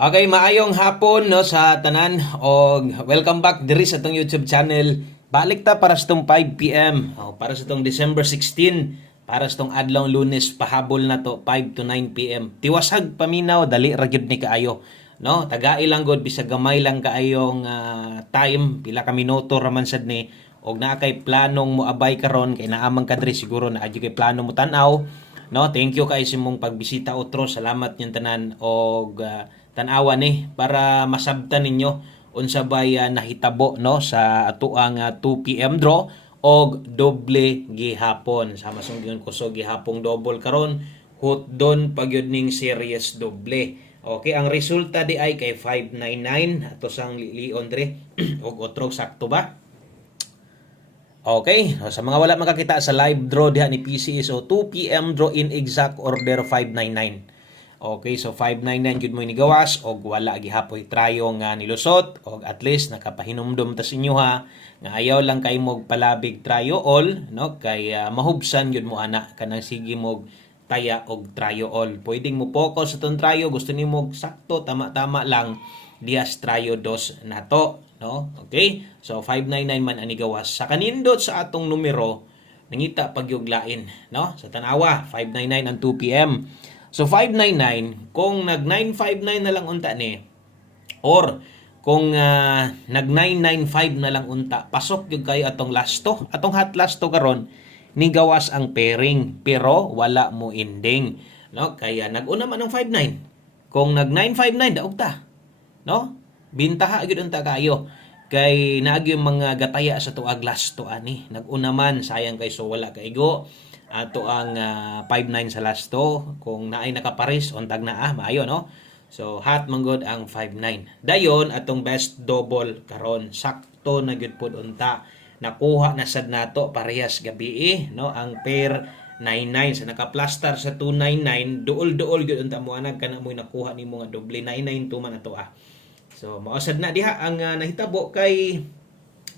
Okay, maayong hapon no sa tanan og welcome back diri sa tong YouTube channel. Balik ta para sa tong 5 PM. Para sa tong December 16, para sa tong adlaw Lunes pahabol na to 5 to 9 PM. Tiwasag paminaw dali ra gyud ni kaayo. No, tagai lang gud bisag gamay lang kaayong time, pila ka minuto ra man sad ni og naa kay planong moabay karon kay naamang kadri siguro na adyo kay plano mo tan-aw. No, thank you kay simong pagbisita otro. Salamat yung tanan og tan-awa ni para masabtan ninyo unsa bay nahitabo no sa atuang 2 PM draw og doble gihapon. Sama sung kusog gihapong double karon hutdon pagyud ning series doble. Okay, ang resulta di ay kay 599 ato sang lion dre og otrog sakto ba? Okay, sa mga wala makakita sa live draw diha ni PCE, so 2 PM draw in exact order 599. Okay, so 599 jud mo ni gawas og wala gihapoy trayo nga nilusot og at least nakapahinumdum ta sa inyo ha nga ayaw lang kay mo palabig trayo all no kay mahubsan jud mo ana kanang sige mo taya og trayo all. Pwedeng mo focus sa tong trayo, gusto nimo sakto tama-tama lang dias trayo dos nato, no? Okay? So 599 man ani gawas. Sa kanindot sa atong numero nangita pagyuglain, no? Sa tanawa 599 ang 2 PM. So 599 kung nag 959 na lang unta ni or kung nag 995 na lang unta, pasok gyud kayo atong lasto. Atong hot lasto karon ni gawas ang pairing pero wala mo ending, no? Kaya nag-una man ang 59. Kung nag 959 daog ta, no? Bintaha gyud unta kayo kay naagi yung mga gataya sa tuag lasto ani. Nag-una man sayang kay so wala kaigo ato ang 59 sa lasto. Kung naay nakapares untag na maayo, no? So hot man gud ang 59. Dayon atong best double karon sakto na gyud pud unta. Nakuha na sad nato parehas gabi no ang pair 99 sa nakaplastar sa 299 duol-duol gyud unta mo anag kana mo nakuha nimo nga doble 992 man ato So mausad na diha ang nahitabo kay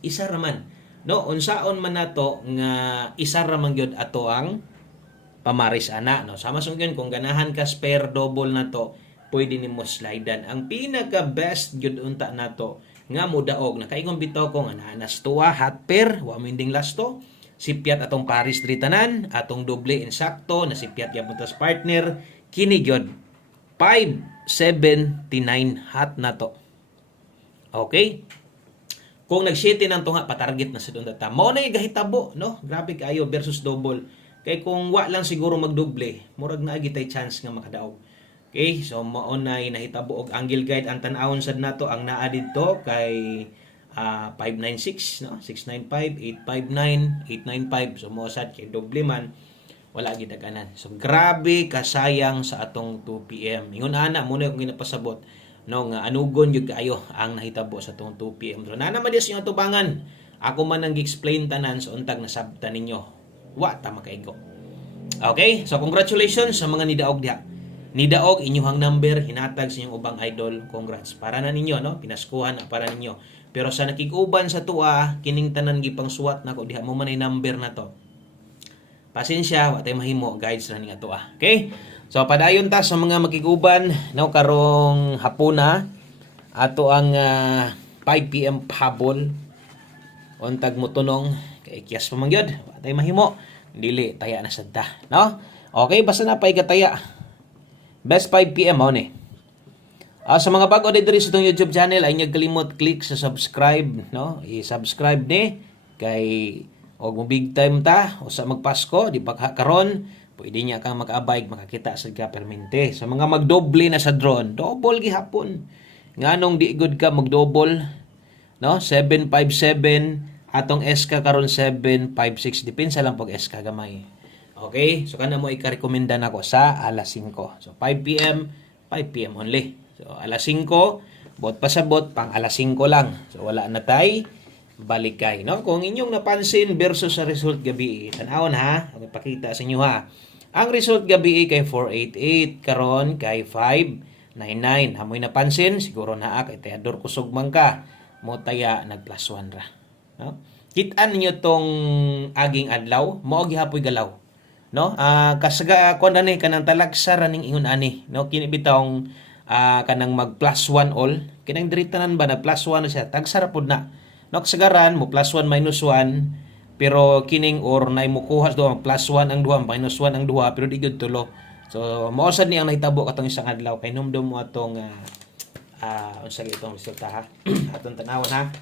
isa ra man no unsaon man nato nga isa ra man gyud ato ang pamaris ana no sama sung gyud kung ganahan ka spare double nato pwede nimo slidean ang pinaka best gyud unta nato nga mudaog nakaingon bitaw ko nga nanas tuwa hot pair wa minding lasto sipyat atong paris diri tanan atong doble insakto na sipyat gyapon tas partner kini gyud 579 hot nato. Okay, kung nag-city ng tunga patarget na sa doon data mo na gahitabo no grabe kayo versus double kay kung wa lang siguro magdoble murag na gitay chance nga makadaog. Okay, so maunay nahitabo og angle guide ang tan-awon sad nato ang naa didto kay 596 no 695 859 895 so mo sad kay doble man wala gid daganan. So grabe kasayang sa atong 2 PM. Ingon ana mo na kung ginapasabot no nga anugon gyud kaayo ang nahitabo sa atong 2 PM. So na naman yung atubangan. Ako man ang gi-explain tanan sa untag nasabtan ninyo. Wa ta makaigo. Okay, so congratulations sa mga nidaog diha. Nidaog inyong number hinatag sa inyong ubang idol. Congrats para na ninyo no pinaskuhan na para ninyo. Pero sa nakig-uban sa tuwa kining tanan gipang suwat nako diha mo man ay number na to. Pasensya wa tay mahimo guides ra ning atoa. Okay? So padayon ta sa mga makig-uban no karong hapuna ato ang 5 PM habol. Untag mo tunong kay kiyas pa man gyud wa tay mahimo dili taya na sad ta no. Okay basta na pay kataya. Best 5 PM mo ni. Sa mga bago dito sa itong YouTube channel ay niyag kalimot click sa subscribe no. I-subscribe ni kay og mo big time ta usa magpasko di pa karon pwede niya kang makaabay makakita sa permente. Sa mga magdoble na sa drone, double gihapon. Nganong di good ka magdouble no 757 atong SK karon 756 depensa lang pag SK gamay. Okay, so kana mo ika-recommenda nako sa alas 5. So 5 PM, 5 PM only. So alas 5, bot pasabot pang alas 5 lang. So wala na tay balikay, no? Kung inyong napansin versus sa result gabi, tan-awon ha, ipakita sa inyo ha. Ang result gabi kay 488, karon kay 599. Hamoy napansin, siguro naa kay Teodor kusog man ka, mo taya nag plus 1 ra, no? Kitaan ninyo tong aging adlaw, mao gihapoy galaw. No kasaga kon ani kanang talagsa raning ingon ani no kini bitawng kanang mag plus 1 all, kinang diri tanan ba nag plus 1 na siya, tagsara pud na. No, kasagaran mo plus 1 minus 1, pero kining or na mo kuha do plus 1 ang duha, minus 1 ang duha, pero di gyud tulo. So mao sad ni ang nahitabo katong isang adlaw kay numdum mo atong unsa itong resulta ha. Atong tanawon ha.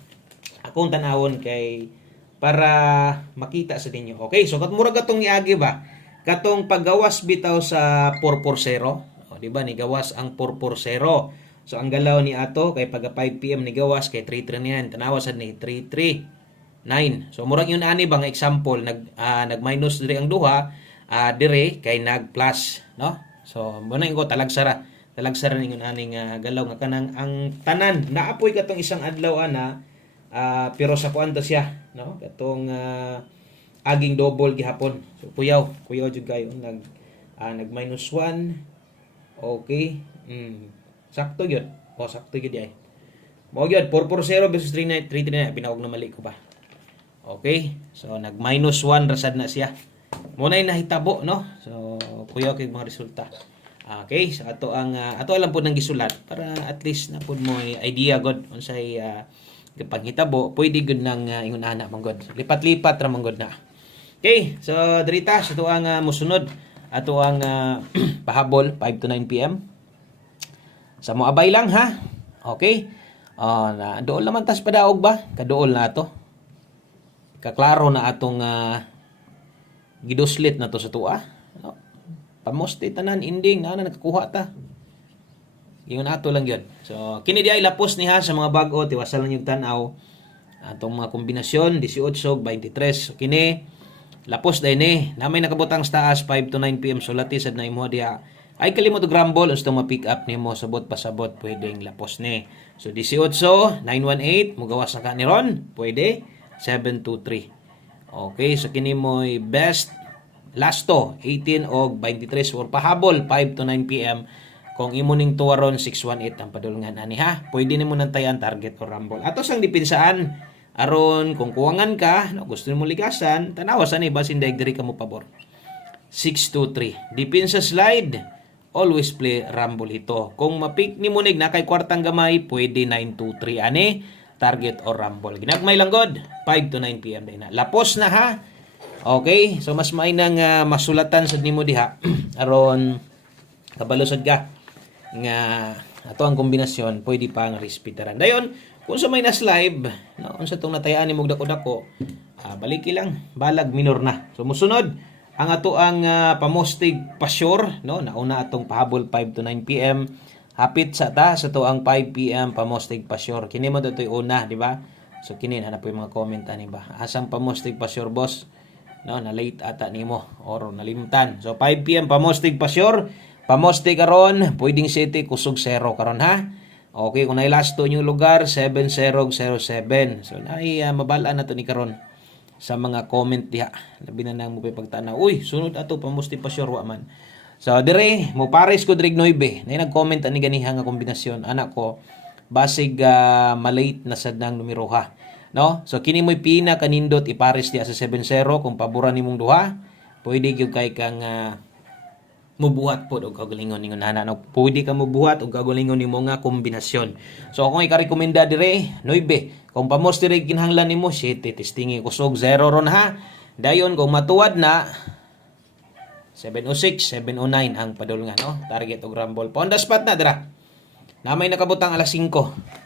Akong tanawon kay para makita sa ninyo. Okay, so murag katong iagi ba? Katong paggawas bitaw sa 440, o di ba ni gawas ang 440. So ang galaw ni ato kay pag 5 PM ni gawas kay 33 niyan. Tanawa sad ni 339. So murag yun ani bang example nag minus dire ang duha, dire kay nag plus, no? So mo na ko talagsara ningon aning galaw nga kanang ang tanan naapoy katong isang adlaw ana. Pero sa kuanto siya, no? Katong aging double gihapon. So kuyaw jud kayo nag minus 1. Okay. Sakto gyud. Sakto gyud ay. Mao gyud 440 versus 339 pinawag na mali ko ba. Okay. So nag minus 1 rasad na siya. Mo nay nahitabo, no? So kuyaw kay mga resulta. Okay, so ato alam po nang gisulat para at least na pud mo idea god unsay paghitabo, pwede gud nang ingon ana man god. Lipat-lipat ra man god na. Okay, so dirita sa tuang mosunod ato ang pahabol 5 to 9 PM. Sa mo abay lang ha. Okay? Na dool naman tas padaog ba? Kaduol na ato. Kaklaro na atong giduslit na to sa tua. No? Pamoste tanan ending na nakakuha ta. Ingon ato lang yun. So, kini di ay lapos niha sa mga bag-o, tiwasal lang yung tanaw. Atong mga kombinasyon, 18, 23. So, kini, lapos dahil ni. Namay nakabutang sa taas, 5 to 9 PM. So, latisad na imo diha. Ay kalimot og rumble, gusto ma-pick up nimo sabot pasabot, pwedeng lapos ni. So, 18, 918, mugawas na ka ni Ron, pwede, 723. Okay, so kini mo'y best lasto, 18 o 23. Or pahabol, 5 to 9 PM. Kung imo ning tuwaron 618 ang padulngan ani ha. Pwede nimo nang tayan target o rumble. Ato sang dipinsaan aron kung kuwangan ka, no, gusto nimo ligasan, tanawa sa ni basin daig diri ka mo pabor. 623. Dipinsa slide, always play rumble ito. Kung mapick nimo nig nakay kwartang gamay, pwede 923 ani target o rumble. Ginagmay lang god 5 to 9 PM din na. Lapos na ha. Okay, so mas mainang masulatan sad nimo diha aron kabalusod ka nga ato ang kombinasyon pwede pa ang respetaran. Dayon, kung sa may nas live, no, unsa tong natayaan nimo dako-dako, baliki lang, balag minor na. So mosunod ang ato ang pamostig pasyor, no, nauna atong pahabol 5 to 9 PM. Hapit sa to ang 5 PM pamostig pasyor. Kini mo datoy una, di ba? So kini na po yung mga comment ani ba. Asang pamostig pasyor boss? No, na late ata nimo or nalimtan. So 5 PM pamostig pasyor. Pamoste karon, pwedeng city kusog 0 karon ha. Okay, kung nailasto yung lugar 7007. So nay mabala na to ni karon sa mga comment diha. Labi na nang mo pagtanaw. Uy, sunod ato pamoste pa sure wa man. So dire mo pares ko drig 9. Nay nag-comment ani ganiha nga kombinasyon. Anak ko basig malate na sad nang numero ha. No? So kini mo'y pina kanindot ipares diha sa 70 kung paboran nimong duha. Pwede gyud kay kang mubuhat po og kagalingon ningon nana no, pwede ka mubuhat og kagalingon nimo nga kombinasyon. So kung ika-rekomenda dire 9, kung pamos dire kinahanglan nimo 7, testingi kusog 0 ron ha. Dayon kung matuwad na 706, 709 ang padulngan no, target og rumble. On the spot na dira. Namay nakabutang alas 5,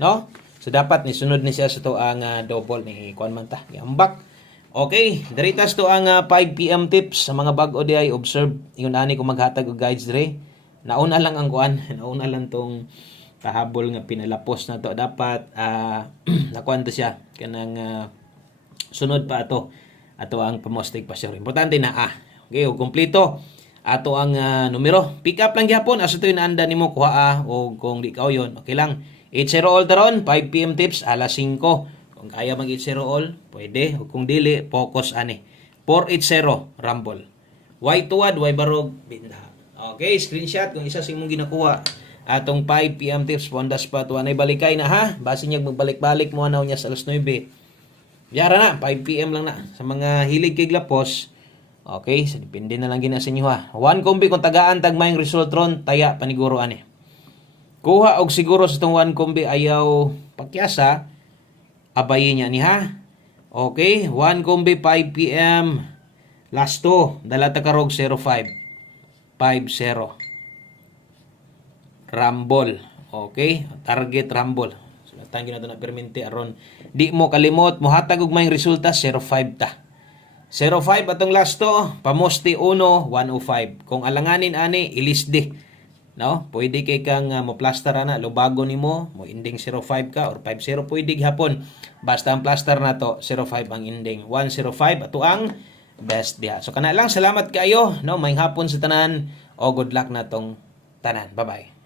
no? So dapat ni sunod ni siya sa to ang double ni kuan man ta. Giambak. Okay, diritas to ang 5 PM tips sa mga bag-o di ay observe. Yun ani ko maghatag og guides dire. Nauna lang ang kuan, nauna lang tong pahabol nga pinalapos na to. Dapat nakuan to siya kanang sunod pa ato ang pamostig pa siya. Importante na okay, og kompleto ato ang numero. Pick up lang gyapon asa to inaanda nimo kuha o kung di ka yon, okay lang. 80 all taron, 5 PM tips alas 5. Kung kaya mag-80 all, pwede. O kung dili, focus ani. 480, rumble. Why tuwad, why barog, binda. Okay, screenshot kung isa sa imong ginakuha. Atong 5 PM tips, on the spot. Wanay balikay na ha. Basi niya magbalik-balik mo na niya sa alas 9. Yara na, 5 PM lang na. Sa mga hilig kay glapos, okay, so depende na lang gina sa inyo ha. One kombi kung tagaan tagmayong result ron, taya paniguro ani. Kuha og siguro sa itong 1 kombi ayaw pakyasa, abayin niya ni ha. Okay, 1 kombi 5 p.m. Last 2, dala ta karog 05. 5-0. Rumble. Okay, target rumble. Sulatan gyud nato na permente aron di mo kalimot mohatag og may resulta 05 ta. 05 atong last 2, pamosti 1 105. Kung alanganin ani ilisde. No? Pwede kay kang mo plaster na lubago nimo, mo ending 05 ka or 50 pwede gihapon. Basta ang plaster na to 05 ang ending. 105 ato ang best diha. So kana lang, salamat kaayo, no? Maayong hapon sa tanan o good luck natong tanan. Bye-bye.